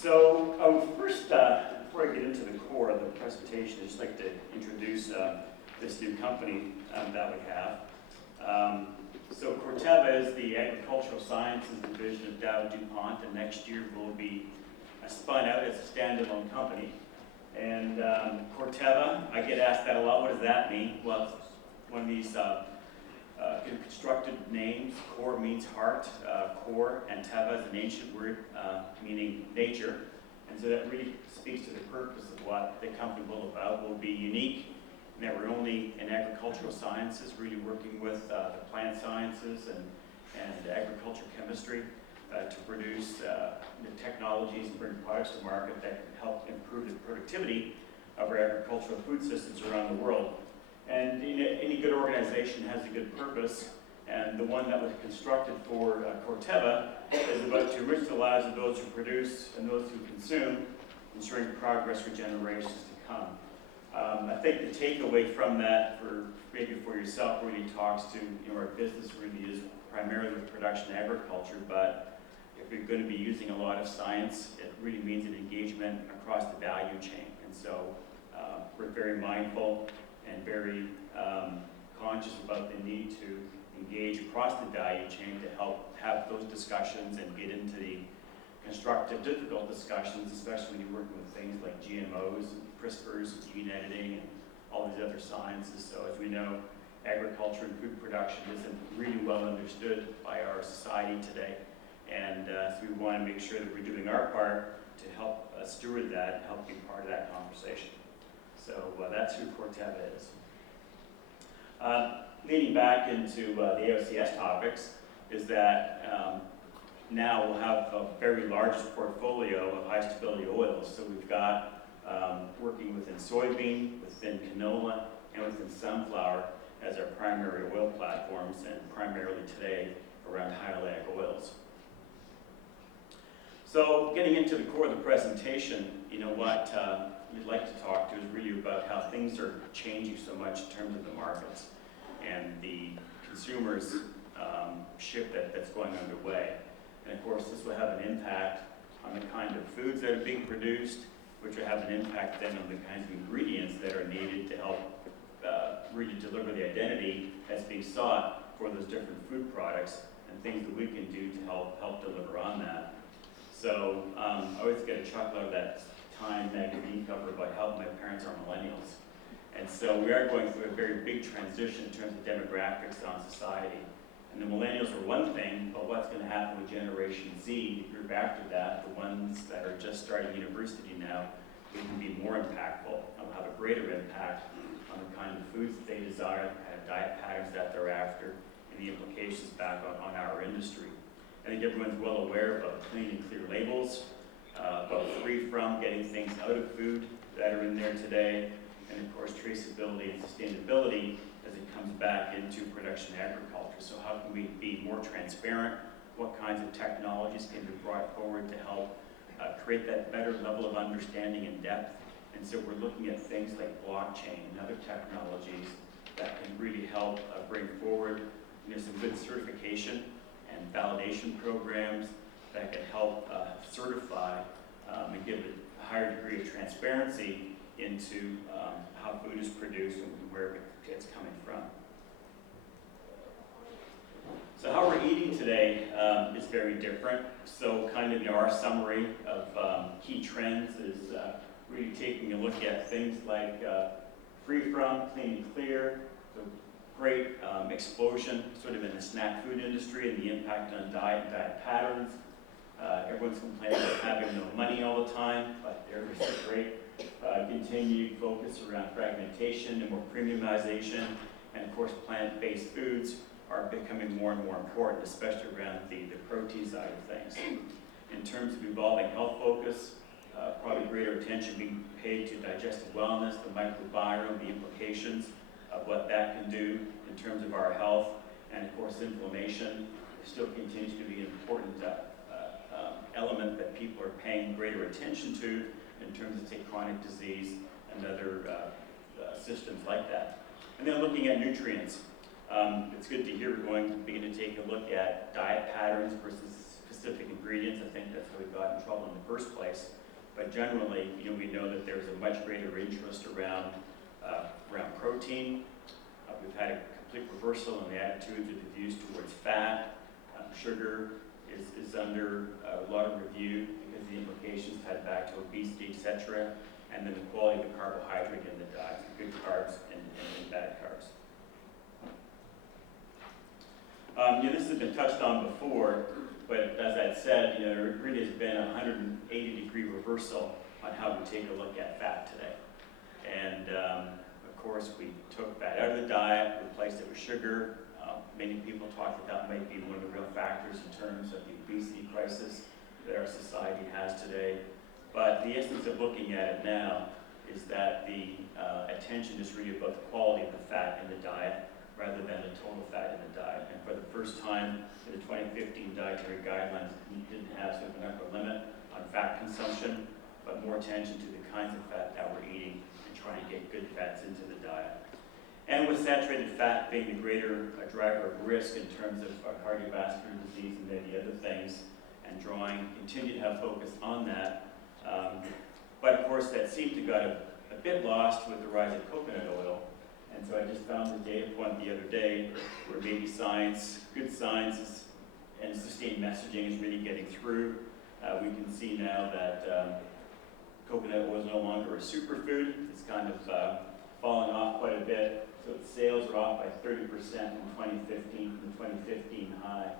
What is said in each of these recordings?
First, before I get into the core of the presentation, I'd just like to introduce this new company that we have. So Corteva is the agricultural sciences division of DowDuPont, and next year will be spun out as a standalone company. And Corteva, I get asked that a lot. What does that mean? Well, it's one of these constructed names. Cor means heart, cor, and teva is an ancient word meaning nature. And so that really speaks to the purpose of what the company will about. Will be unique in that we're only in agricultural sciences, really working with the plant sciences and agriculture chemistry to produce the technologies and bring products to market that can help improve the productivity of our agricultural food systems around the world. And any good organization has a good purpose, and the one that was constructed for Corteva is about to enrich the lives of those who produce and those who consume, ensuring progress for generations to come. I think the takeaway from that, maybe for yourself, really talks to our business really is primarily with production agriculture, but if we're going to be using a lot of science, it really means an engagement across the value chain. And so we're very mindful and very conscious about the need to engage across the value chain to help have those discussions and get into the constructive, difficult discussions, especially when you're working with things like GMOs, CRISPRs, gene editing, and all these other sciences. So as we know, agriculture and food production isn't really well understood by our society today. And so we want to make sure that we're doing our part to help steward that and help be part of that conversation. So that's who Corteva is. Leading back into the AOCS topics is that now we'll have a very large portfolio of high stability oils. So we've got working within soybean, within canola, and within sunflower as our primary oil platforms, and primarily today around high oleic oils. So getting into the core of the presentation, what we'd like to talk to is really about how things are changing so much in terms of the markets and the consumers' shift that's going underway. And of course, this will have an impact on the kind of foods that are being produced, which will have an impact then on the kinds of ingredients that are needed to help really deliver the identity that's being sought for those different food products, and things that we can do to help deliver on that. So I always get a chuckle out of that Time magazine cover about how my parents are millennials. And so we are going through a very big transition in terms of demographics on society. And the millennials are one thing, but what's going to happen with Generation Z, the group after that, the ones that are just starting university now, they can be more impactful and will have a greater impact on the kind of foods that they desire, the kind of diet patterns that they're after, and the implications back on our industry. I think everyone's well aware of clean and clear labels, about free from, getting things out of food that are in there today, and of course traceability and sustainability as it comes back into production agriculture. So how can we be more transparent? What kinds of technologies can be brought forward to help create that better level of understanding and depth? And so we're looking at things like blockchain and other technologies that can really help bring forward some good certification and validation programs that can help certify and give a higher degree of transparency into how food is produced and where it's coming from. So how we're eating today is very different. So kind of our summary of key trends is really taking a look at things like free from, clean and clear, the great explosion sort of in the snack food industry and the impact on diet and diet patterns. Everyone's complaining about having no money all the time, but there's a great continued focus around fragmentation and more premiumization, and of course plant-based foods are becoming more and more important, especially around the protein side of things. In terms of evolving health focus, probably greater attention being paid to digestive wellness, the microbiome, the implications of what that can do in terms of our health, and of course inflammation still continues to be an important element that people are paying greater attention to in terms of, say, chronic disease and other systems like that. And then looking at nutrients. It's good to hear we're going to begin to take a look at diet patterns versus specific ingredients. I think that's how we got in trouble in the first place. But generally, we know that there's a much greater interest around protein. We've had a complete reversal in the attitudes of the views towards fat. Sugar is under a lot of review because the implications tied back to obesity, etc. And then the quality of the carbohydrate in the diet, the good carbs and bad carbs. This has been touched on before, but as I said, there really has been a 180-degree reversal on how we take a look at fat today. And of course, we took fat out of the diet, replaced it with sugar. Many people talk that might be one of the real factors in terms of the obesity crisis that our society has today. But the essence of looking at it now is that the attention is really about the quality of the fat in the diet rather than the total fat in the diet. And for the first time in the 2015 dietary guidelines, we didn't have sort of an upper limit on fat consumption, but more attention to the kinds of fat that we're eating and trying to get good fats into the diet. And with saturated fat being the greater driver of risk in terms of cardiovascular disease and many other things, and continue to have focus on that. But of course, that seemed to got a bit lost with the rise of coconut oil. And so I just found the data point the other day where maybe science, good science, and sustained messaging is really getting through. We can see now that coconut oil is no longer a superfood. It's kind of falling off quite a bit. So its sales are off by 30% in 2015 from the 2015 high.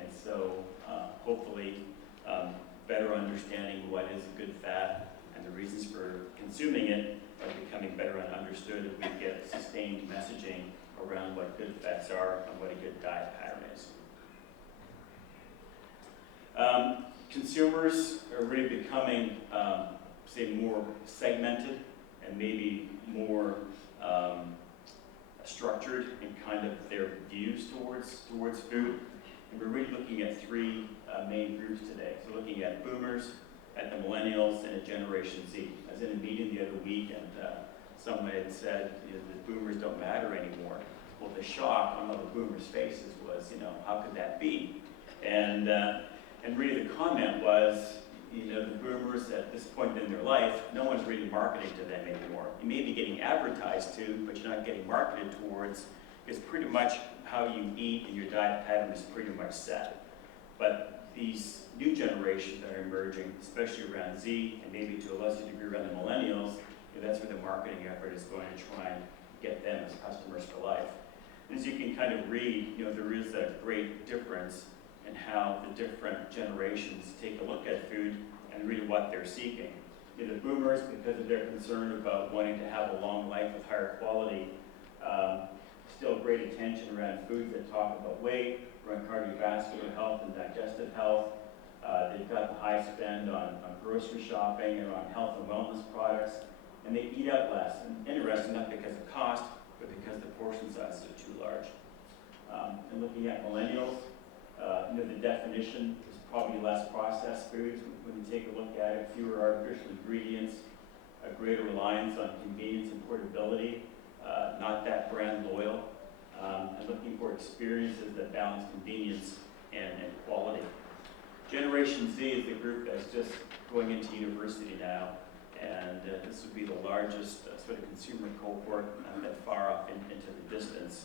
And so hopefully better understanding what is a good fat and the reasons for consuming it are becoming better understood if we get sustained messaging around what good fats are and what a good diet pattern is. Consumers are really becoming, say, more segmented and maybe more structured in kind of their views towards food. And we're really looking at three main groups today. So looking at boomers, at the millennials, and at Generation Z. I was in a meeting the other week, and someone had said the boomers don't matter anymore. Well, the shock on all the boomers' faces was, how could that be? And really the comment was, the boomers at this point in their life, no one's really marketing to them anymore. You may be getting advertised to, but you're not getting marketed towards. It's pretty much how you eat and your diet pattern is pretty much set. But these new generations that are emerging, especially around Z and maybe to a lesser degree around the millennials, that's where the marketing effort is going to try and get them as customers for life. And as you can kind of read, there is a great difference in how the different generations take a look at food and really what they're seeking. The boomers, because of their concern about wanting to have a long life with higher quality, still great attention around foods that talk about weight, around cardiovascular health and digestive health. They've got the high spend on grocery shopping and on health and wellness products, and they eat out less. And interesting, not because of cost, but because the portion sizes are too large. And looking at millennials, the definition is probably less processed foods when you take a look at it, fewer artificial ingredients, a greater reliance on convenience and portability, not that brand loyal, and looking for experiences that balance convenience and quality. Generation Z is the group that's just going into university now, and this would be the largest sort of consumer cohort that far off into the distance.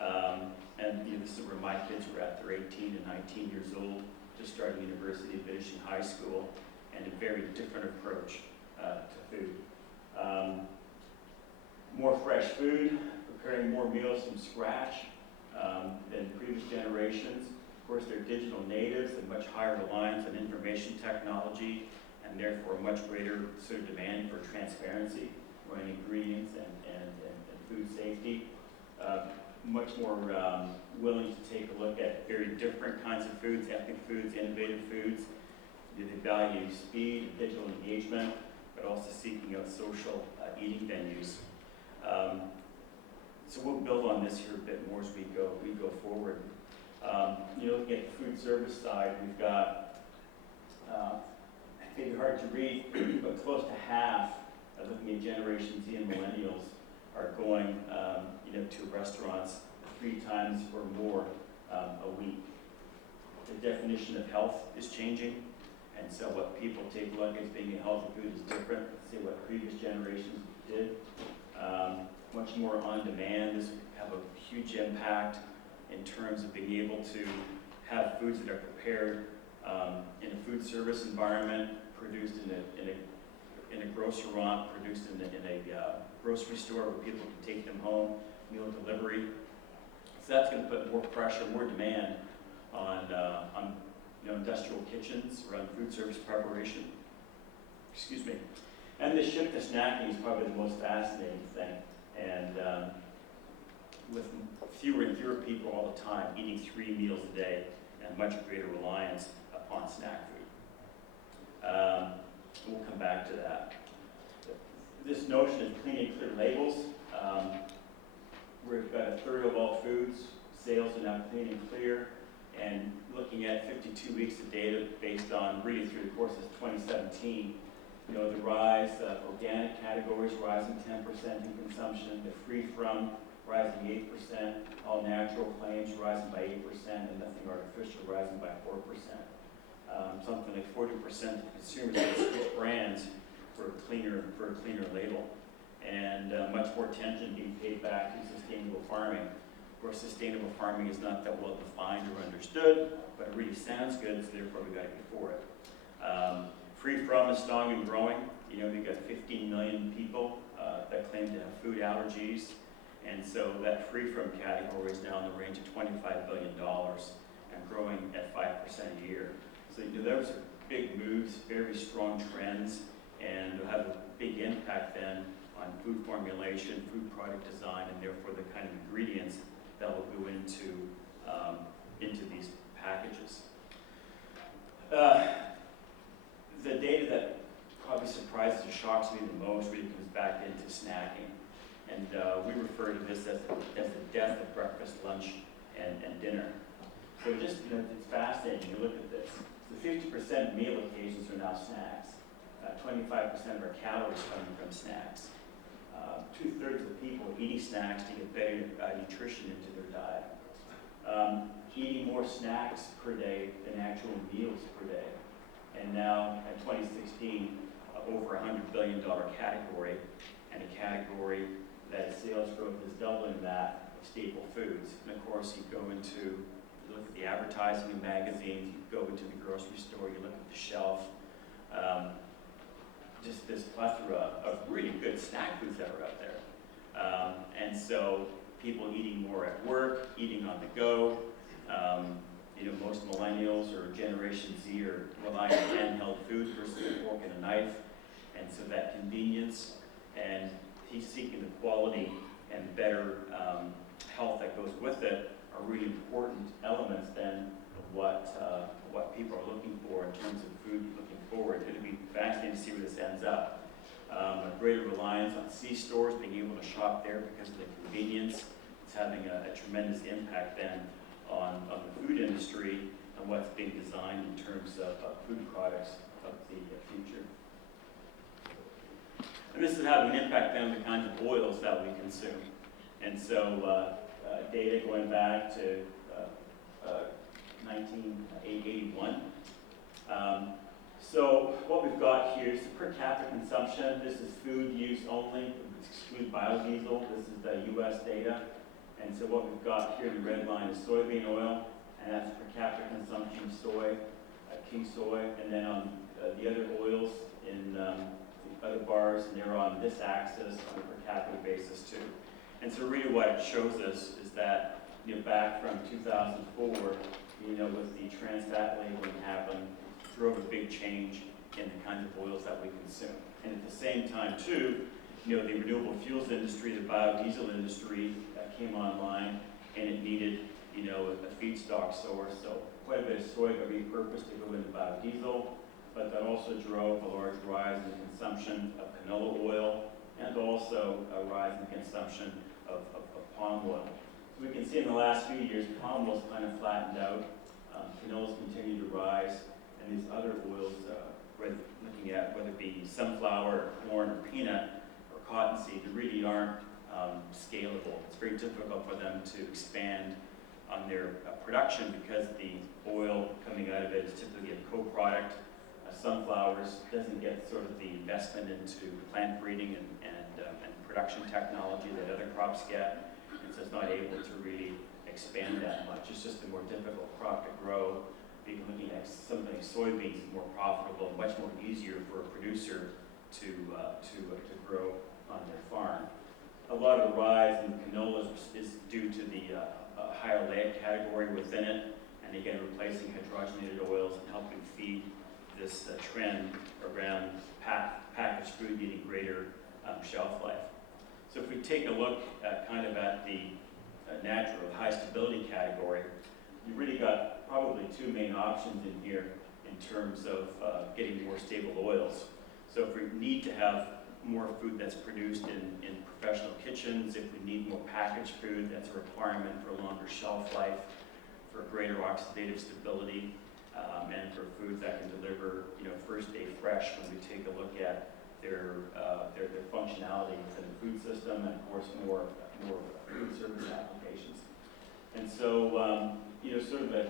And this is where my kids were at. They're 18 and 19 years old, just starting university, finishing high school, and a very different approach to food. More fresh food, preparing more meals from scratch than previous generations. Of course, they're digital natives and much higher reliance on information technology, and therefore much greater sort of demand for transparency around ingredients and food safety. Much more willing to take a look at very different kinds of foods, ethnic foods, innovative foods. They value speed and digital engagement, but also seeking out social eating venues. So we'll build on this here a bit more as we go forward. Looking at the food service side, we've got, maybe hard to read, but close to half, looking at Generation Z and millennials, are going to restaurants 3 times or more a week. The definition of health is changing, and so what people take a look at as being a healthy food is different than what previous generations did. Much more on demand. This will have a huge impact in terms of being able to have foods that are prepared in a food service environment, produced in a grocerant, produced in a grocery store where people can take them home, meal delivery. So that's going to put more pressure, more demand on industrial kitchens around food service preparation. Excuse me. And the shift to snacking is probably the most fascinating thing. And with fewer and fewer people all the time eating 3 meals a day and much greater reliance upon snack food. We'll come back to that. This notion of clean and clear labels, we've got a third of all foods sales are now clean and clear, and looking at 52 weeks of data based on really through the course of 2017, the rise of organic categories rising 10% in consumption, the free from rising 8%, all natural claims rising by 8%, and nothing artificial rising by 4%. Something like 40% of consumers have switched brands for a cleaner label, and much more attention being paid back to sustainable farming. Of course, sustainable farming is not that well defined or understood, but it really sounds good, so therefore we got to be for it. Free from is strong and growing. We've got 15 million people that claim to have food allergies, and so that free from category is now in the range of $25 billion and growing at 5% a year. So those are big moves, very strong trends, and will have a big impact then on food formulation, food product design, and therefore the kind of ingredients that will go into these packages. The data that probably surprises or shocks me the most really comes back into snacking. And we refer to this as the death of breakfast, lunch, and dinner. So just, it's fascinating. You look at this. So 50% meal occasions are now snacks. 25% of our calories coming from snacks. 2/3 of the people eating snacks to get better nutrition into their diet. Eating more snacks per day than actual meals per day. And now, in 2016, over $100 billion category, and a category that sales growth is doubling that of staple foods. And of course, you look at the advertising in magazines, you go into the grocery store, you look at the shelf, just this plethora of really good snack foods that are out there. And so people eating more at work, eating on the go. Most millennials or Generation Z are relying on handheld food versus a fork and a knife. And so that convenience, and he's seeking the quality and better health that goes with it are really important elements then of what people are looking for in terms of food looking forward. It'll be fascinating to see where this ends up. A greater reliance on C-stores, being able to shop there because of the convenience. It's having a tremendous impact then on the food industry and what's being designed in terms of food products of the future. And this is having an impact then on the kinds of oils that we consume. And so data going back to 1981. So what we've got here is the per capita consumption. This is food use only. Exclude biodiesel. This is the U.S. data. And so what we've got here in the red line is soybean oil, and that's per capita consumption of soy, king soy, and then on the other oils in the other bars, and they're on this axis on a per capita basis too. And so really what it shows us is that back from 2004, with the trans fat labeling happened, drove a big change in the kinds of oils that we consume. And at the same time too, the renewable fuels industry, the biodiesel industry came online, and it needed, a feedstock source. So quite a bit of soy got repurposed to go into biodiesel, but that also drove a large rise in consumption of canola oil, and also a rise in consumption of palm oil. So we can see in the last few years, palm oil's kind of flattened out. Canola's continue to rise, and these other oils, looking at whether it be sunflower, or corn, or peanut, or cottonseed, they really aren't scalable. It's very difficult for them to expand on their production because the oil coming out of it is typically a co-product. Sunflowers doesn't get sort of the investment into plant breeding and production technology that other crops get, and so it's not able to really expand that much. It's just a more difficult crop to grow. People looking at something like soybeans is more profitable, much more easier for a producer to grow on their farm. A lot of the rise in canola is due to the higher oleic category within it, and again replacing hydrogenated oils and helping feed this trend around packaged food needing greater shelf life. So if we take a look at the natural high stability category, you really got probably two main options in here in terms of getting more stable oils. So if we need to have more food that's produced in professional kitchens, if we need more packaged food, that's a requirement for longer shelf life, for greater oxidative stability, and for foods that can deliver, first day fresh when we take a look at their functionality within the food system, and of course more food service applications. And so, sort of a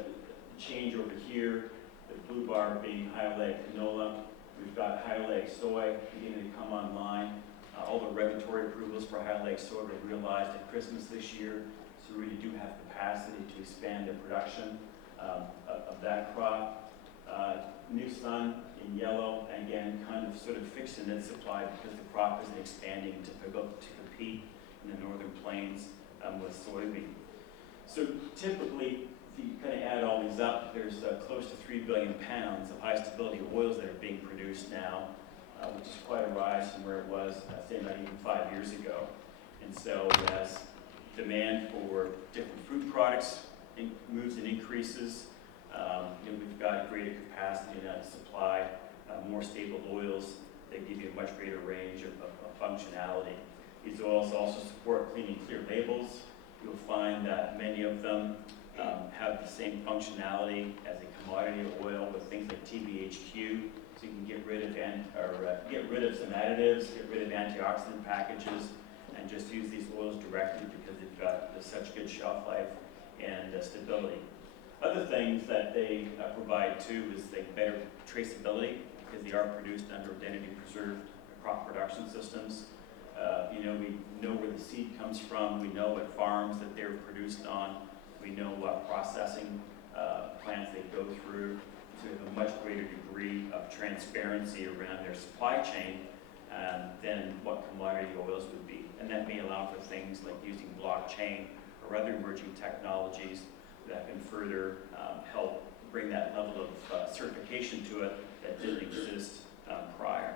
change over here, the blue bar being high oleic canola. We've got high oleic soy beginning to come online. All the regulatory approvals for high oleic soy were realized at Christmas this year, so we really do have capacity to expand the production of that crop. New Sun in yellow, again, kind of sort of fixed in its supply because the crop isn't expanding to compete in the northern plains with soybean. So typically, if you kind of add all these up, there's close to 3 billion pounds of high stability oils that are being produced now, which is quite a rise from where it was, say, not even 5 years ago. And so as demand for different food products moves and increases, we've got greater capacity to supply more stable oils that give you a much greater range of functionality. These oils also support clean and clear labels. You'll find that many of them have the same functionality as a commodity oil with things like TBHQ, so you can get rid of some additives, get rid of antioxidant packages, and just use these oils directly because they've got such good shelf life and stability. Other things that they provide too is better traceability because they are produced under identity preserved crop production systems. We know where the seed comes from. We know what farms that they're produced on. We know what processing plants they go through. So we have a much greater degree of transparency around their supply chain than what commodity oils would be. And that may allow for things like using blockchain or other emerging technologies that can further help bring that level of certification to it that didn't exist prior.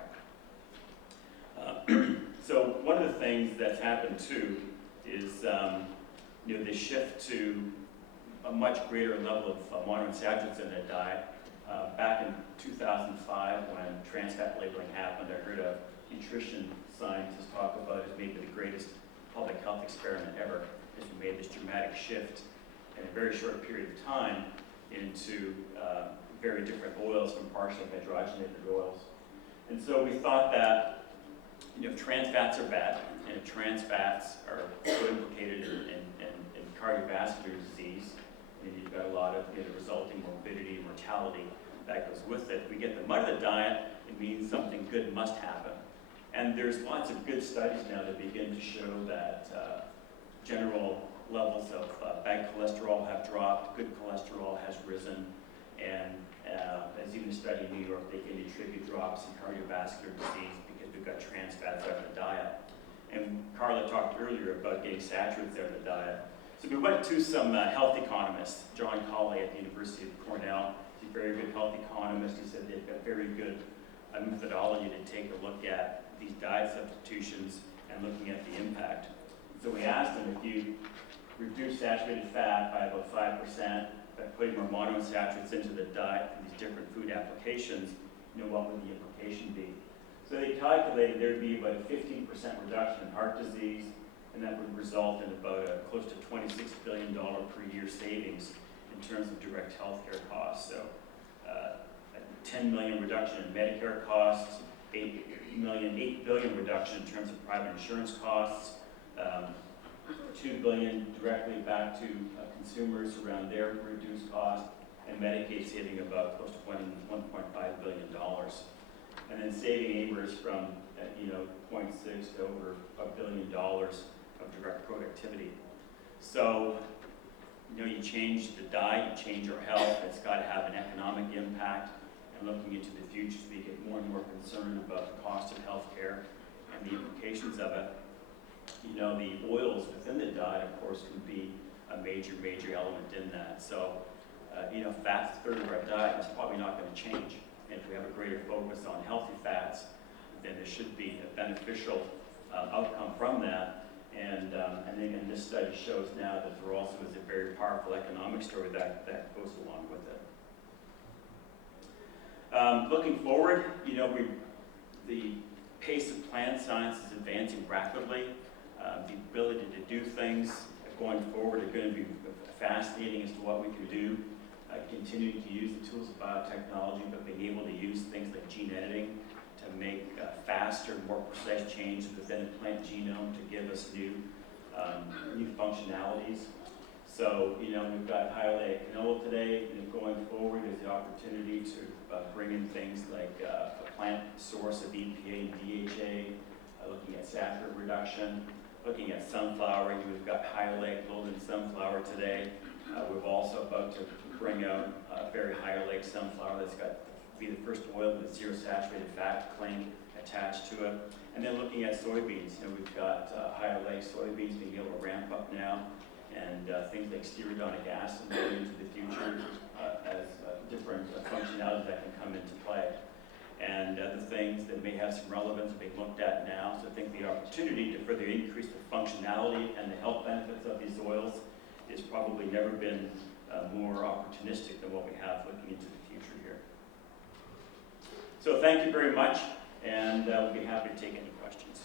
So one of the things that's happened too is the shift to a much greater level of monounsaturates in the diet. Back in 2005, when trans fat labeling happened, I heard a nutrition scientist talk about it as maybe the greatest public health experiment ever, as we made this dramatic shift in a very short period of time into very different oils from partially hydrogenated oils. And so we thought that if trans fats are bad, and if trans fats are so implicated in cardiovascular disease, and you've got a lot of the resulting morbidity and mortality that goes with it, if we get them out of the diet, it means something good must happen. And there's lots of good studies now that begin to show that general levels of bad cholesterol have dropped, good cholesterol has risen, and as even a study in New York, they can attribute drops in cardiovascular disease because we've got trans fats out of the diet. And Carla talked earlier about getting saturates out of the diet. So we went to some health economists, John Colley at the University of Cornell. He's a very good health economist. He said they've got very good methodology to take a look at these diet substitutions and looking at the impact. So we asked him, if you reduce saturated fat by about 5%, by putting more monounsaturates into the diet for these different food applications, what would the implication be? So they calculated there would be about a 15% reduction in heart disease, and that would result in about a close to $26 billion per year savings in terms of direct healthcare costs. So a 10 million reduction in Medicare costs, 8 billion reduction in terms of private insurance costs, 2 billion directly back to consumers around their reduced cost, and Medicaid saving about close to $1.5 billion. And then saving AMers from, 0.6 to over $1 billion of direct productivity. So, you change the diet, you change our health, it's got to have an economic impact. And looking into the future, we get more and more concerned about the cost of healthcare and the implications of it. The oils within the diet, of course, can be a major element in that. So, fat's a third of our diet, it's probably not going to change. And if we have a greater focus on healthy fats, then there should be a beneficial outcome from that. And again, this study shows now that there also is a very powerful economic story that goes along with it. Looking forward, the pace of plant science is advancing rapidly. The ability to do things going forward are going to be fascinating as to what we can do. Continuing to use the tools of biotechnology, but being able to use things like gene editing to make faster, more precise changes within the plant genome to give us new functionalities. So, we've got high oleic canola today, and going forward is the opportunity to bring in things like a plant source of EPA and DHA, looking at saccharide reduction, looking at sunflower. We've got high oleic golden sunflower today. We're also about to bring out a very high oleic sunflower that's got be the first oil with zero saturated fat claim attached to it. And then looking at soybeans, we've got high oleic soybeans being able to ramp up now, and things like stearidonic acid going into the future as different functionalities that can come into play. And the things that may have some relevance are being looked at now. So I think the opportunity to further increase the functionality and the health benefits of these oils has probably never been more opportunistic than what we have looking into the future here. So thank you very much, and we'll be happy to take any questions.